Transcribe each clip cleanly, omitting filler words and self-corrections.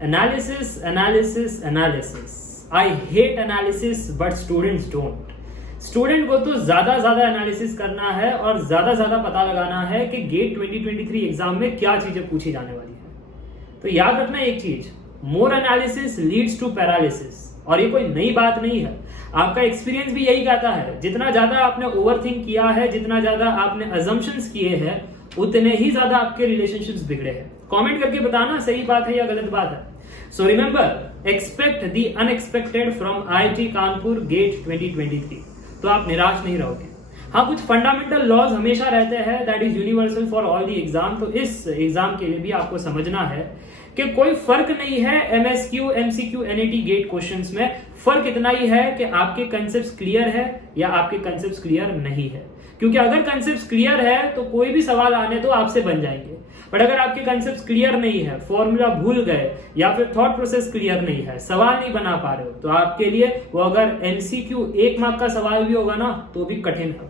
Analysis, analysis, analysis. I hate analysis, but students don't. Student को तो ज्यादा analysis करना है और ज्यादा पता लगाना है कि गेट 2023 एग्जाम में क्या चीजें पूछी जाने वाली है। तो याद रखना एक चीज, मोर एनालिसिस लीड्स टू पैरालिसिस। और ये कोई नई बात नहीं है, आपका एक्सपीरियंस भी यही कहता है। जितना ज्यादा आपने ओवरथिंक किया है, जितना ज्यादा आपने अजम्पशंस किए हैं, उतने ही ज्यादा आपके रिलेशनशिप्स बिगड़े हैं। कमेंट करके बताना सही बात है या गलत बात है। So remember, expect the unexpected from IIT Kanpur GATE 2023। तो आप निराश नहीं रहोगे। हाँ, कुछ फंडामेंटल लॉज हमेशा रहते हैं, that is universal for all the exam. तो इस एग्जाम के लिए भी आपको समझना है कि कोई फर्क नहीं है MSQ, MCQ, NAT gate questions में। फर्क इतना ही है कि आपके कंसेप्ट क्लियर है या आपके कंसेप्ट क्लियर नहीं है। क्योंकि अगर कंसेप्ट क्लियर है तो कोई भी सवाल आने तो आपसे बन जाएंगे, बट अगर आपके कंसेप्ट क्लियर नहीं है, फॉर्मूला भूल गए या फिर थॉट प्रोसेस क्लियर नहीं है, सवाल नहीं बना पा रहे हो, तो आपके लिए वो अगर MCQ 1 मार्क का सवाल भी होगा ना तो भी कठिन है।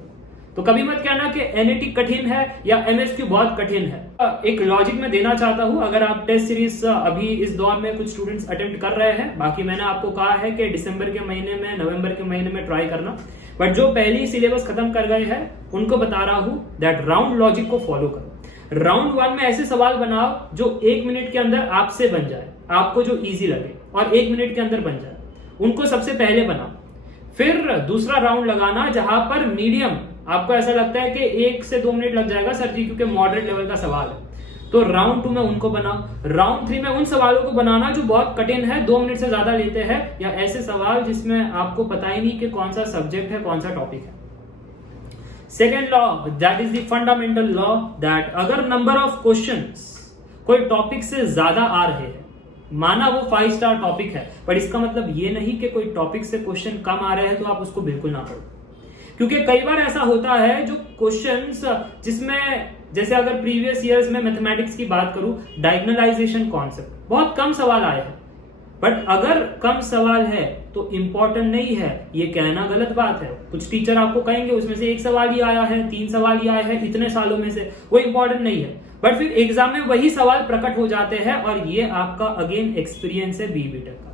तो कभी मत कहना कि NAT कठिन है या MSQ बहुत कठिन है। एक लॉजिक में देना चाहता हूं, अगर आप टेस्ट सीरीज अभी इस दौर में कुछ स्टूडेंट्स अटेम्प्ट कर रहे हैं, बाकी मैंने आपको कहा है कि दिसंबर के महीने में, नवंबर के महीने में ट्राई करना, बट जो पहली सिलेबस खत्म कर गए हैं उनको बता रहा हूं दैट राउंड लॉजिक को फॉलो करो। राउंड 1 में ऐसे सवाल बनाओ जो 1 मिनट के अंदर आपसे बन जाए, आपको जो इजी लगे और 1 मिनट के अंदर बन जाए, उनको सबसे पहले बनाओ। फिर दूसरा राउंड लगाना जहां पर मीडियम, आपको ऐसा लगता है कि 1 से 2 मिनट लग जाएगा सर जी क्योंकि मॉडरेट लेवल का सवाल है, तो राउंड 2 में उनको बनाओ। राउंड 3 में उन सवालों को बनाना जो बहुत कठिन है, 2 मिनट से ज्यादा लेते हैं, या ऐसे सवाल जिसमें आपको पता ही नहीं कि कौन सा सब्जेक्ट है, कौन सा टॉपिक है। Second law, that is the fundamental law, that अगर नंबर ऑफ क्वेश्चंस कोई टॉपिक से ज्यादा आ रहे हैं, माना वो 5 स्टार टॉपिक है, पर इसका मतलब ये नहीं कि कोई टॉपिक से क्वेश्चन कम आ रहे हैं तो आप उसको बिल्कुल ना पढ़ो। क्योंकि कई बार ऐसा होता है जो क्वेश्चंस जिसमें, जैसे अगर प्रीवियस ईयर्स में मैथमेटिक्स की बात करूं, डायगोनलाइजेशन कॉन्सेप्ट बहुत कम सवाल आए हैं, बट अगर कम सवाल है तो इंपॉर्टेंट नहीं है, ये कहना गलत बात है। कुछ टीचर आपको कहेंगे उसमें से 1 सवाल ही आया है, 3 सवाल ही आए हैं इतने सालों में से, वो इंपॉर्टेंट नहीं है, बट फिर एग्जाम में वही सवाल प्रकट हो जाते हैं, और ये आपका अगेन एक्सपीरियंस है BBTech का।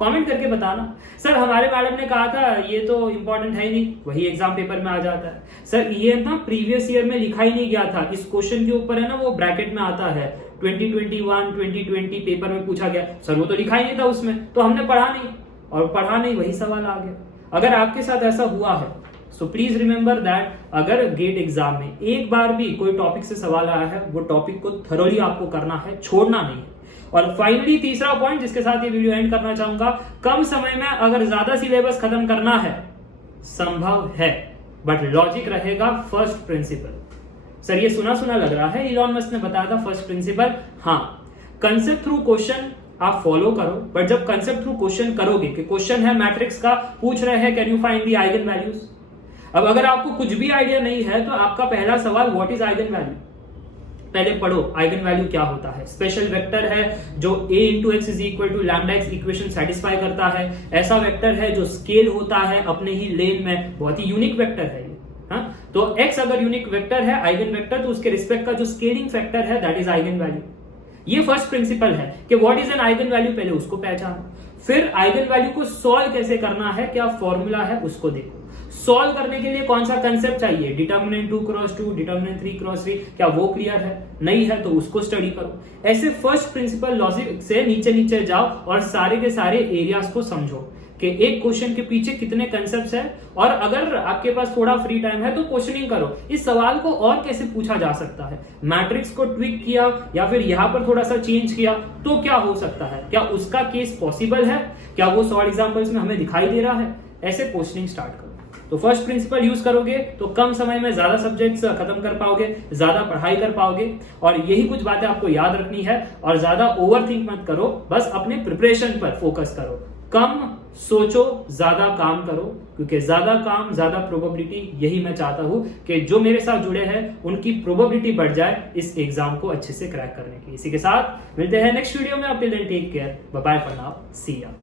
कमेंट करके बताना, सर हमारे मैडम ने कहा था ये तो इंपॉर्टेंट है ही नहीं, वही एग्जाम पेपर में आ जाता है। सर ये ना प्रीवियस ईयर में लिखा ही नहीं गया था, इस क्वेश्चन के ऊपर है ना वो ब्रैकेट में आता है 2021, 2020 पेपर में पूछा गया, सर वो तो लिखा ही नहीं था उसमें, तो हमने पढ़ा नहीं, और पढ़ा नहीं वही सवाल आ गया। अगर आपके साथ ऐसा हुआ है, सो प्लीज रिमेंबर दैट अगर गेट एग्जाम में एक बार भी कोई टॉपिक से सवाल आया है, वो टॉपिक को थरोली आपको करना है, छोड़ना नहीं है। और फाइनली तीसरा पॉइंट जिसके साथ ये वीडियो एंड करना चाहूंगा, कम समय में अगर ज्यादा सिलेबस खत्म करना है संभव है, बट लॉजिक रहेगा फर्स्ट प्रिंसिपल। सर ये सुना लग रहा है, इलॉन मस्क ने बताया था फर्स्ट प्रिंसिपल। हाँ, कंसेप्ट थ्रू क्वेश्चन आप फॉलो करो, बट जब कंसेप्ट थ्रू क्वेश्चन करोगे कि क्वेश्चन है मैट्रिक्स का, पूछ रहे हैं can you find the eigen values. अब अगर आपको कुछ भी आइडिया नहीं है तो आपका पहला सवाल व्हाट इज आइगन वैल्यू, पहले पढ़ो आइगन वैल्यू क्या होता है। स्पेशल वेक्टर है जो a into X is equal to lambda X equation satisfy करता है, ऐसा वेक्टर है जो स्केल होता है अपने ही लेन में, बहुत ही यूनिक वेक्टर है ये। हाँ? तो x अगर यूनिक वेक्टर है, आइगन वेक्टर, तो उसके रिस्पेक्ट का जो स्केलिंग फैक्टर है दैट इज आइगन वैल्यू। ये फर्स्ट प्रिंसिपल है कि what is an eigen value, पहले उसको पहचानो। फिर आइगन वैल्यू को सॉल्व कैसे करना है, क्या फॉर्मूला है उसको देखो। सॉल्व करने के लिए कौन सा कंसेप्ट चाहिए, डिटर्मिनेंट 2x2, डिटर्मिनेंट 3x3, क्या वो क्लियर है, नहीं है तो उसको स्टडी करो। ऐसे फर्स्ट प्रिंसिपल लॉजिक से नीचे जाओ और सारे के सारे एरियाज को समझो कि एक क्वेश्चन के पीछे कितने कंसेप्ट्स हैं, और अगर आपके पास थोड़ा फ्री टाइम है तो क्वेश्चनिंग करो, इस सवाल को और कैसे पूछा जा सकता है, मैट्रिक्स को ट्विक किया या फिर यहां पर थोड़ा सा चेंज किया तो क्या हो सकता है, क्या उसका केस पॉसिबल है, क्या वो सॉल्व एग्जांपल्स में हमें दिखाई दे रहा है, ऐसे क्वेश्चनिंग स्टार्ट करो। तो फर्स्ट प्रिंसिपल यूज करोगे तो कम समय में ज्यादा सब्जेक्ट्स खत्म कर पाओगे, ज्यादा पढ़ाई कर पाओगे, और यही कुछ बातें आपको याद रखनी है। और ज्यादा ओवरथिंक मत करो, बस अपने प्रिपरेशन पर फोकस करो, कम सोचो ज्यादा काम करो, क्योंकि ज्यादा काम ज्यादा प्रोबेबिलिटी, यही मैं चाहता हूं कि जो मेरे साथ जुड़े हैं उनकी प्रोबेबिलिटी बढ़ जाए इस एग्जाम को अच्छे से क्रैक करने की। इसी के साथ मिलते हैं नेक्स्ट वीडियो में, till then take care, bye bye for now, see या।